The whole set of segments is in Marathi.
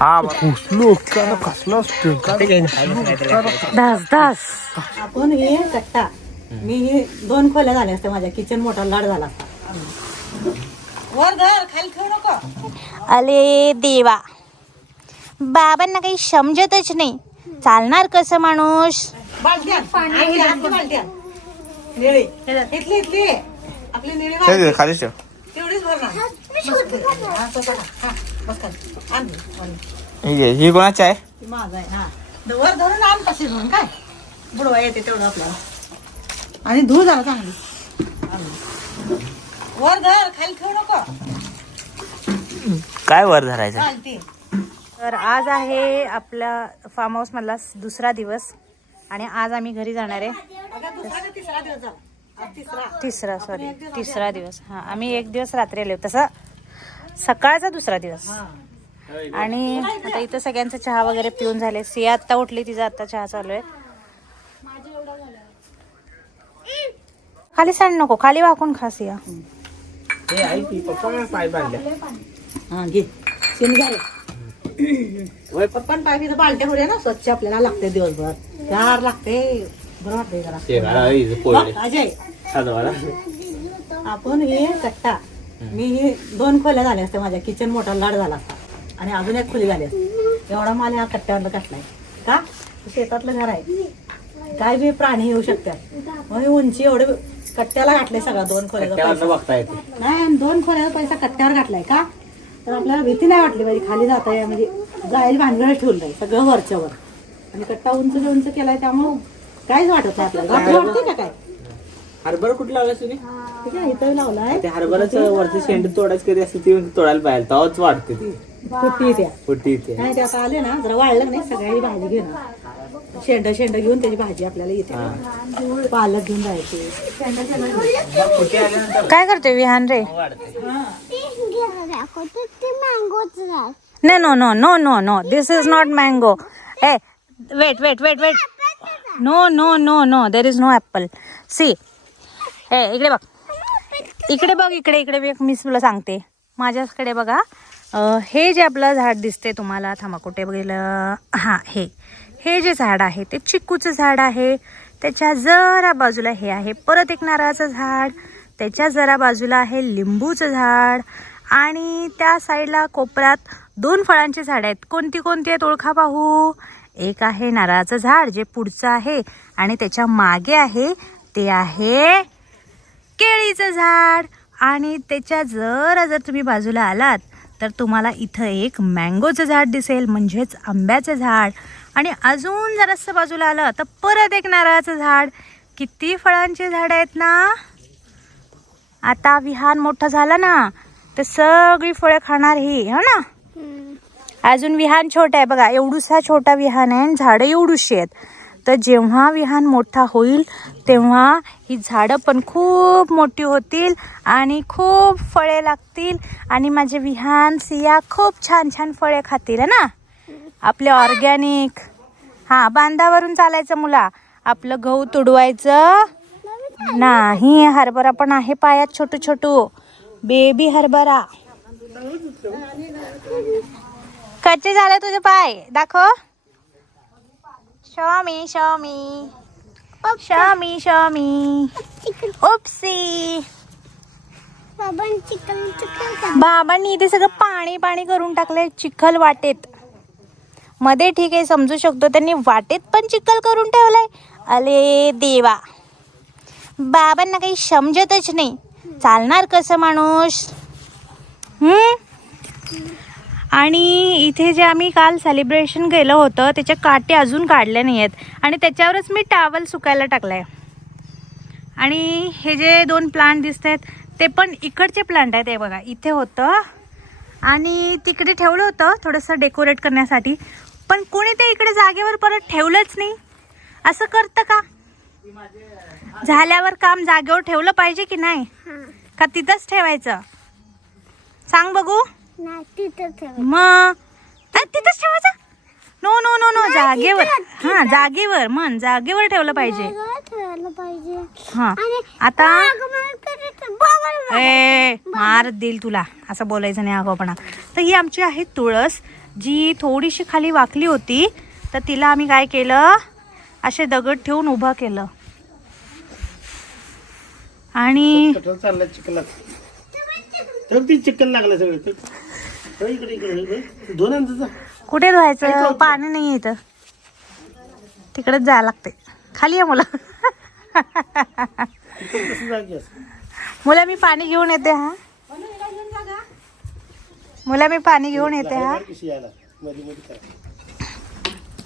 हा कसलो कसला असतो दास दास आपण हे कट्टा मी हे दोन खोल्या झाल्या असत्या माझ्या. किचन मोठा लाड झाला असता. वर धर खाली ठेवू नको. अले देवा. बाबांना काही समजतच नाही. चालणार कसं माणूस? बालट्या आणि आतली बालट्या निळी. इथली इथली. आपली निळी बालटी. खाली ठेव. तेवढीच भरणार. हा. हा, हे, आण. ही. ही कोणाची आहे? माझा आहे हा. वर धरून काय? बुडवा येते तेवढं आपल्याला. आणि धूळ झाला चांगली. वर धर खाली ठेवू नको. काय वर धरायचं? चालते. तर आज आहे आपल्या फार्म हाऊस मधला दुसरा दिवस आणि आज आम्ही घरी जाणार आहे. बघा दुसरा का तिसरा दिवस झाला? आज तिसरा. तिसरा सॉरी तिसरा दिवस. हा आम्ही एक दिवस रात्री आलो. तसा सकाळचा दुसरा दिवस. आणि आता इथं सगळ्यांचा चहा वगैरे पिऊन झाले. सिया आत्ता उठली तिचा आत्ता चहा चालू आहे. खाली सांड नको खाली वाकून खा सिया. पाय हा पप्पा पाय बालट्या भरूया ना स्वच्छ आपल्याला लागते दिवसभर. गार लागते बरं वाटतंय जरा. बघ, अजय. आपण हे कट्टा. मी हे दोन खोल्या झाल्या असत्या माझ्या. किचन मोठा लाड झाला असता. आणि अजून एक खोली झाली असती. एवढा माल ह्या कट्ट्यावर काटलाय का? शेतातलं घर आहे. काय बी प्राणी येऊ शकतात. मग हे उंची एवढे कट्ट्याला घातले सगळा दोन खोल्याचा. नाही दोन खोल्याचा पैसा कट्ट्यावर घातलाय. का? तर आपल्याला भीती नाही वाटली. पाहिजे खाली जाता आहे म्हणजे जायला भानगड ठेवलं नाही सगळं वरच्यावर आणि कट्टा उंच उंच केलाय त्यामुळं काहीच वाटत नाही आपल्याला. वाटते का काय? हरभरा कुठं लावला तुम्ही ठीक आहे इथं लावलाय ते हरभराच वरचं शेंड तोडायचं कधी असते ती तोडायला पाहिजे तेव्हाच वाढते ती फुटी नाही ते आता आले ना जरा वाढलं नाही सगळ्याची भाजी घेणार शेंड शेंड घेऊन त्याची भाजी आपल्याला येते पालक घेऊन जायचे काय करतोय विहान रे No, no, no, no, no, no. This is not mango. Hey, wait, wait, wait, wait. No, no, no, no. There is no apple. See. Hey, इकडे बघ. इकडे बघ इकडे इकडे बघ मी तुला सांगते. माझ्याकडे बघा हे जे आपलं झाड दिसते तुम्हाला थांबा कुठे बघितलं? हां हे. हे जे झाड आहे ते चिक्कूचं झाड आहे. त्याच्या जरा बाजूला हे आहे परत एक नारळाचं झाड. त्याच्या जरा बाजूला आहे लिंबूचं झाड. आणि त्या साईडला कोपऱ्यात दोन फळांची झाड आहेत. कोणती कोणती आहेत ओळखा पाहू एक आहे नारळाचं झाड जे पुढचं आहे. आणि त्याच्यामागे आहे ते आहे केळीचं झाड. आणि त्याच्या जरा जर तुम्ही बाजूला आलात तर तुम्हाला इथं एक मँगोचं झाड दिसेल म्हणजेच आंब्याचं झाड. आणि अजून जरासं बाजूला आलं तर परत एक नारळाचं झाड. किती फळांची झाड आहेत ना? आता विहान मोठं झालं ना तर सगळी फळं खाणार ही हो ना? अजून विहान छोटा आहे बघा एवढूसा छोटा विहान आहे आणि झाडं एवढूशी आहेत. तर जेव्हा विहान मोठा होईल तेव्हा ही झाडं पण खूप मोठी होतील आणि खूप फळे लागतील. आणि माझे विहान सिया खूप छान छान फळे खातील है ना? आपले ऑर्गॅनिक. हां बांधावरून चालायचं मुला. आपलं गहू तुडवायचं. नाही हरभरा पण आहे पायात छोटू छोटू. बेबी हरभरा. कच्चे झाले तुझे पाय. दाखव. शमी शमी शमी शमी उपसी बाबांनी इथे सगळं पाणी पाणी करून टाकलंय चिखल वाटेत. मध्ये ठीक आहे समजू शकतो त्यांनी वाटेत पण चिखल करून ठेवलाय. अले देवा. बाबांना काही समजतच नाही. चालणार कसं माणूस? हम्म? आणि इथे जे आम्ही काल सेलिब्रेशन केलं होतं त्याच्या काटे अजून काढल्या नाही आहेत आणि त्याच्यावरच मी टावल सुकायला टाकला आहे आणि हे जे दोन प्लांट दिसत आहेत ते पण इकडचे प्लांट आहेत. हे बघा इथे होतं. आणि तिकडे ठेवलं होतं थोडंसं डेकोरेट करण्यासाठी. पण कोणी ते इकडे जागेवर परत ठेवलंच नाही. असं करतं का? झाल्यावर काम जागेवर ठेवलं पाहिजे की नाही? का तिथंच ठेवायचं? सांग बघू. मग तिथंच ठेवायचं नो नो नो नो जागेवर हा जागेवर मन जागेवर ठेवलं पाहिजे हा आता ए मार देईल तुला असं बोलायचं नाही आगाऊपणा तर ही आमची आहे तुळस जी थोडीशी खाली वाकली होती तर तिला आम्ही काय केलं असे दगड ठेवून उभं केलं आणि कटोरा चालला चिकनात तर ती चिकन लागलं सगळं इकडे इकडे दोन अंदाज कुठे धुवायचं पाणी नाही इथं. तिकडेच जायला लागते खाली या मुला. मुला मी पाणी घेऊन येते हा. मुला मी पाणी घेऊन येते हा.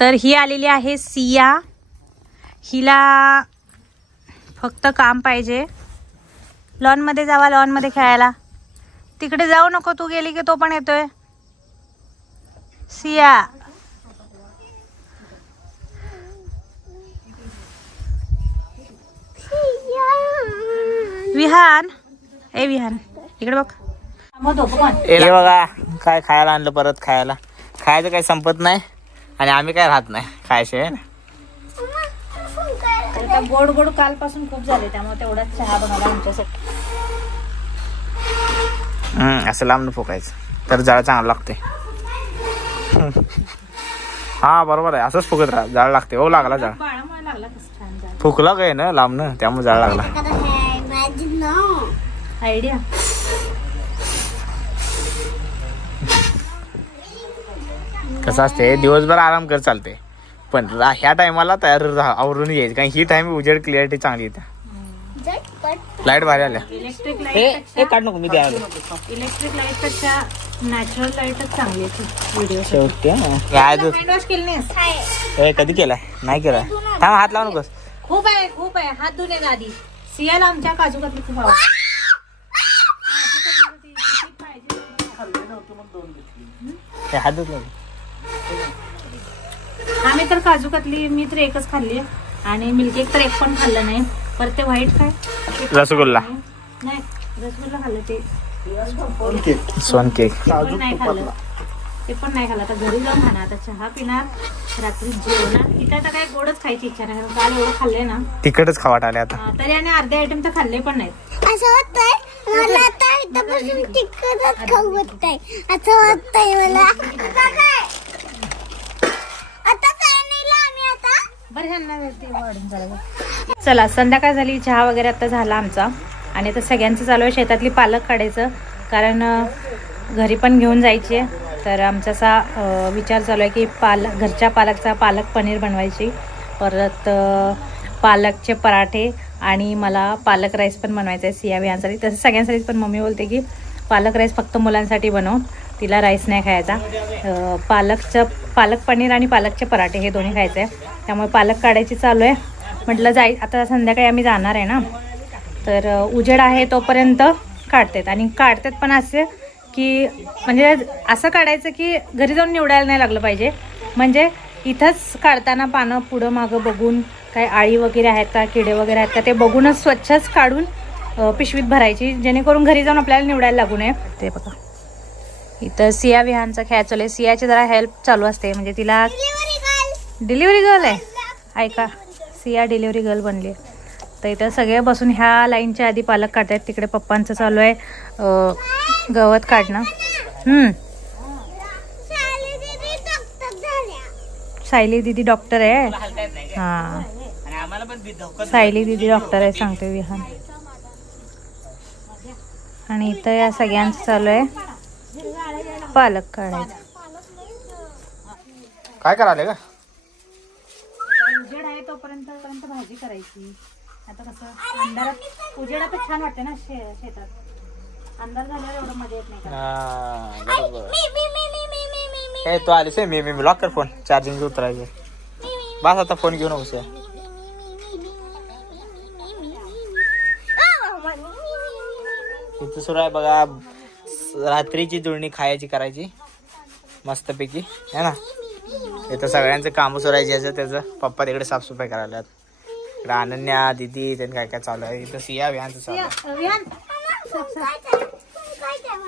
तर ही आलेली आहे सिया. हिला फक्त काम पाहिजे. लॉनमध्ये जावा लॉनमध्ये खेळायला. तिकडे जाऊ नको तू गेली की तो पण येतोय. सिया. विहान. ए विहान. इकडे बघ. हे बघा काय खायला आणलं परत खायला? खायचं काही संपत नाही आणि आम्ही काय राहत नाही खायशिवाय आता गोड गोड कालपासून खूप झाले त्यामुळे तेवढाच चहा बनवला आमच्यासाठी. असं लांब फुकायचं. तर जाळ चांगलं लागते हा बरोबर आहे. असंच फुकत राहा. जाळ लागते हो लागला जाळ. फुकला काय ना लांबनं. त्यामुळे जाळ लागला. आयडिया कसं असते दिवसभर आराम कर चालते पण रा- ह्या टायमाला तयार राहा आवरून यायचं कारण ही टाइम उजेड क्लिअरिटी चांगली येते. लाइट भारी आल्या. इलेक्ट्रिक हे काढ नको मी द्यायला इलेक्ट्रिक लाइटपेक्षा नॅचरल लाईटच चांगली आहे व्हिडिओ शेवटी काय तू हँड वॉश केली नाहीस? कधी केलाय? नाही केलाय. थांब हात लावू नकोस खूप आहे खूप आहे. हात धुणे आधी. सियाला आमच्या काजू कतली खूप आवडते. हे हात धुतलं. आम्ही तर काजू कतली मी तर एकच खाल्ली आणि मिल्केक तर एक पण खाल्लं नाही. पर ते व्हाईट काय? रसगुल्ला. नाही खाल्लं सोन केक. ते पण नाही खाल्लं. नाही खाल्लं. आता घरी जाऊन खाणार. आता चहा पिणार रात्री जेवणार. इथं आता काय गोडच खायची इच्छा नाही. कारण काल एवढं खाल्लंय ना. तिकटच खावाट आले आता. तरी आणि अर्धे आयटम तर खाल्ले पण नाहीत. असं होतंय? मला आता तिकडच खाऊ वाटतंय असं वाटतंय मला. चला संध्याकाळ झाली चहा वगैरे आता झाला आमचा. आणि आता सगळ्यांचं चालू आहे शेतातली पालक काढायचं. कारण घरी पण घेऊन जायची तर आमचा असा विचार चालू आहे की पालक घरच्या पालकचा पालक पनीर बनवायची. परत पालकचे पराठे आणि मला पालक राईस पण बनवायचा आहे सिया बियांसाठी. तसं सगळ्यांसाठीच पण मम्मी बोलते की पालक राईस फक्त मुलांसाठी बनव. तिला राईस नाही खायचा. पालकचं पालक पनीर आणि पालकचे पराठे हे दोन्ही खायचं आहे त्यामुळे पालक काढायची चालू आहे. म्हटलं जाई आता संध्याकाळी आम्ही जाणार आहे ना. तर उजेड आहे तोपर्यंत काढतात. आणि काढतात पण असे की म्हणजे असं काढायचं की घरी जाऊन निवडायला नाही लागलं पाहिजे. म्हणजे इथंच काढताना पानं पुढं मागं बघून काय आळी वगैरे आहेत का किडे वगैरे आहेत का ते बघूनच स्वच्छच काढून पिशवीत भरायची जेणेकरून घरी जाऊन आपल्याला निवडायला लागू नये. ते बघा. इथं सिया विहानचा खेळ चालू आहे. सियाची जरा हेल्प चालू असते. म्हणजे तिला डिलिव्हरी गर्ल आहे. ऐका सिया डिलिव्हरी गर्ल बनली आहे. तर इथं सगळे बसून ह्या लाईनच्या आधी पालक काढतायत. तिकडे पप्पांचं चालू आहे. गवत काढणं. हम्म, सायली दिदी डॉक्टर आहे. हां. सायली दिदी डॉक्टर आहे सांगते विहान. आणि इथं या सगळ्यांचं चालू आहे. पालक काढायचं. काय करायला का तोपर्यंत पर्यंत भाजी करायची आता कसं अंधारात उजेडातच छान वाटते ना शे शेतात अंधार झाल्यावर एवढं मजा येत नाही का हे तू आलीस मी मी लॉक कर फोन चार्जिंग उतरायचे बस आता फोन घेऊ नकोस इथं सुरू आहे बघा रात्रीची जुळणी खायची करायची मस्तपैकी है ना इथं सगळ्यांचं कामं सुरायची याचं त्याचं पप्पा तिकडे साफसफाई करायला इकडे अनन्या दिदी त्यांनी काय काय चालू आहे. इथं सिया विहानचं चालू आहे. विहान.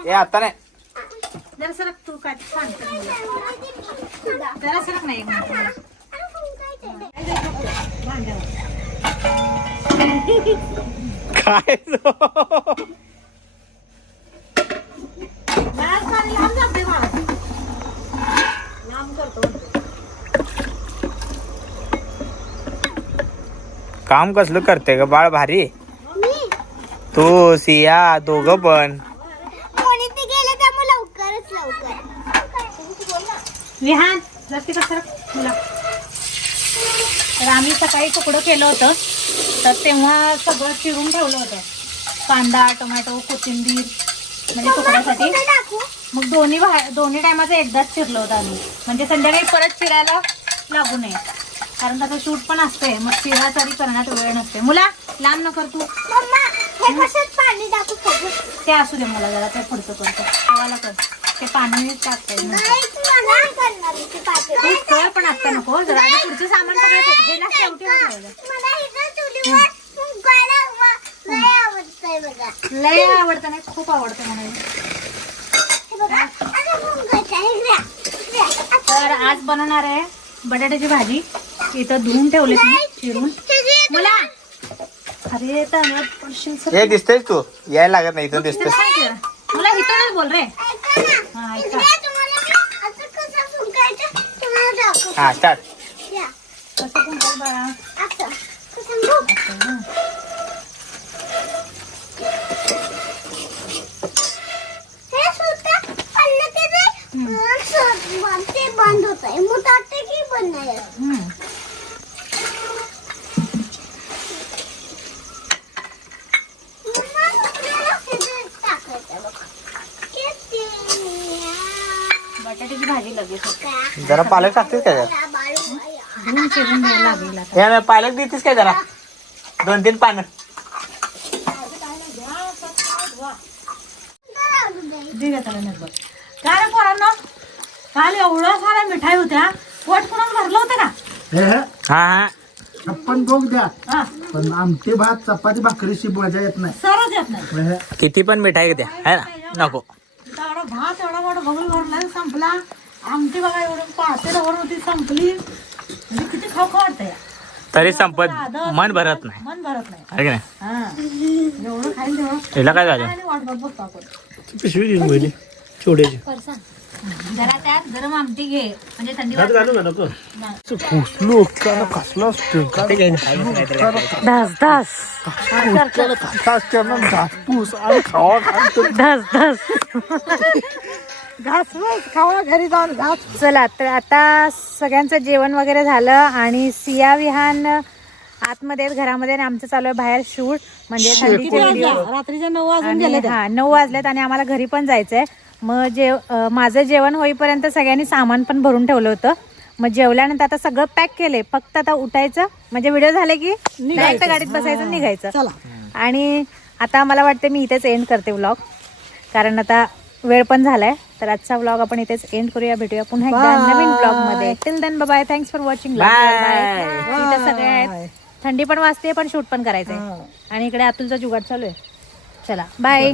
हे आता नाही. जरा सरक तू काय सांगते मला. जरा सरक नाही एक मिनिट. मला. भांड्यावर. काय तो? लांब पाणी लांब जाते बाळा. करतो. काम कसलं करते ग? बाळ भारी? तू सिया दोघं पण. विहान जास्ती कसं तुला तर आम्ही सकाळी तुकडं केलं होतं. तर तेव्हा सगळं चिरून ठेवलं होतं. कांदा टोमॅटो कोथिंबीर म्हणजे तुकड्यासाठी. मग दोन्ही दोन्ही टायमाचं एकदाच चिरलं होतं आम्ही. म्हणजे संध्याकाळी परत चिरायला लागू नये. कारण त्याचं शूट पण असते मग चिरा तरी करण्यात वेळ नसते मुला लांब न कर तू. पाणी ते असू दे मला जरा ते पुढचं करतो ठेवायला कर. ते पाणी टाकते नाहीच मला करणार आहे ते पाठी. तू कर पण आता नको. जरा आणि पुढचं सामान सगळं ते- हे ना शेवटी लय आवडतं नाही खूप आवडतं मला तर आज बनवणार आहे बटाट्याची भाजी. इथं धुवून ठेवले मी चिरून. मुला. अरे तांदळात. हे दिसतेस तू. यायला लागत नाही इथं दिसतेस? मुला इथूनच बोल रे. ऐका ना. हा ऐका. हा स्टार्ट या. कसं पण कर बाळा असं. कसं फुंक. हे सुद्धा पडलं की ते, अं, स- ते बंद होत आहे मग वाटतं की बंद नाही आहे. हम्म. मम्मा, आपल्याला ह्याच्यात टाकायचं बघ. किती बटाट्याची भाजी लगेच होते जरा पालक टाकतेस का जरा? हे पालक देतेस काय जरा? दोन तीन पानं. काय रे पोरांनो? काल एवढं साऱ्या मिठाई होत्या पोट कुणाला भरलं होतं का? हे हे, हा हा. छप्पन भोग द्या. पण आमटी भात चपाती भाकरीशी मजा येत नाही. सरच येत नाही. किती पण मिठाई द्या है ना? नको. भात एवढा मोठा बघून भरला संपला. आमटी बघा एवढं पातेलं वर होती संपली. म्हणजे किती खाऊ खाऊ वाटतंय. तरी संपत मन भरत नाही. मन भरत नाही. आहे की नाही? हा. एवढं खाईल तेवढं हिला काय झालं? आणि वाट बघत बसतो आपण. पिशवी देऊन पहिली चिवड्याची. जरा त्यात गरम आमटी घे. म्हणजे थंडी हात घालू का नको? घुसलो का कसला असतो का धस धस. घासपूस आणि खावा घालतो धस धस. घास खावा घरी जाऊन घास. चला तर आता सगळ्यांचं जेवण वगैरे झालं आणि सिया विहान आतमध्ये आहेत घरामध्ये आणि आमचं चालू आहे बाहेर शूट. म्हणजे थंडीचे व्हिडिओ रात्रीच्या नऊ वाजून आणि हा नऊ वाजलेत आणि आम्हाला घरी पण जायचंय. मग जेव अं, माझं जेवण होईपर्यंत सगळ्यांनी सामान पण भरून ठेवलं होतं. मग जेवल्यानंतर आता सगळं पॅक केलंय. फक्त आता उठायचं. म्हणजे व्हिडिओ झाले की डायरेक्ट गाडीत बसायचं निघायचं. चला. आणि आता मला वाटते मी इथेच एंड करते व्लॉग कारण आता वेळ पण झालाय. तर आजचा व्लॉग आपण इथेच एंड करूया. भेटूया पुन्हा एकदा नवीन ब्लॉगमध्ये. Till then bye thanks for watching सगळे आहेत. थंडी पण वाजते पण शूट पण करायचंय. आणि इकडे अतुलचा जुगाड चालू आहे. चला. बाय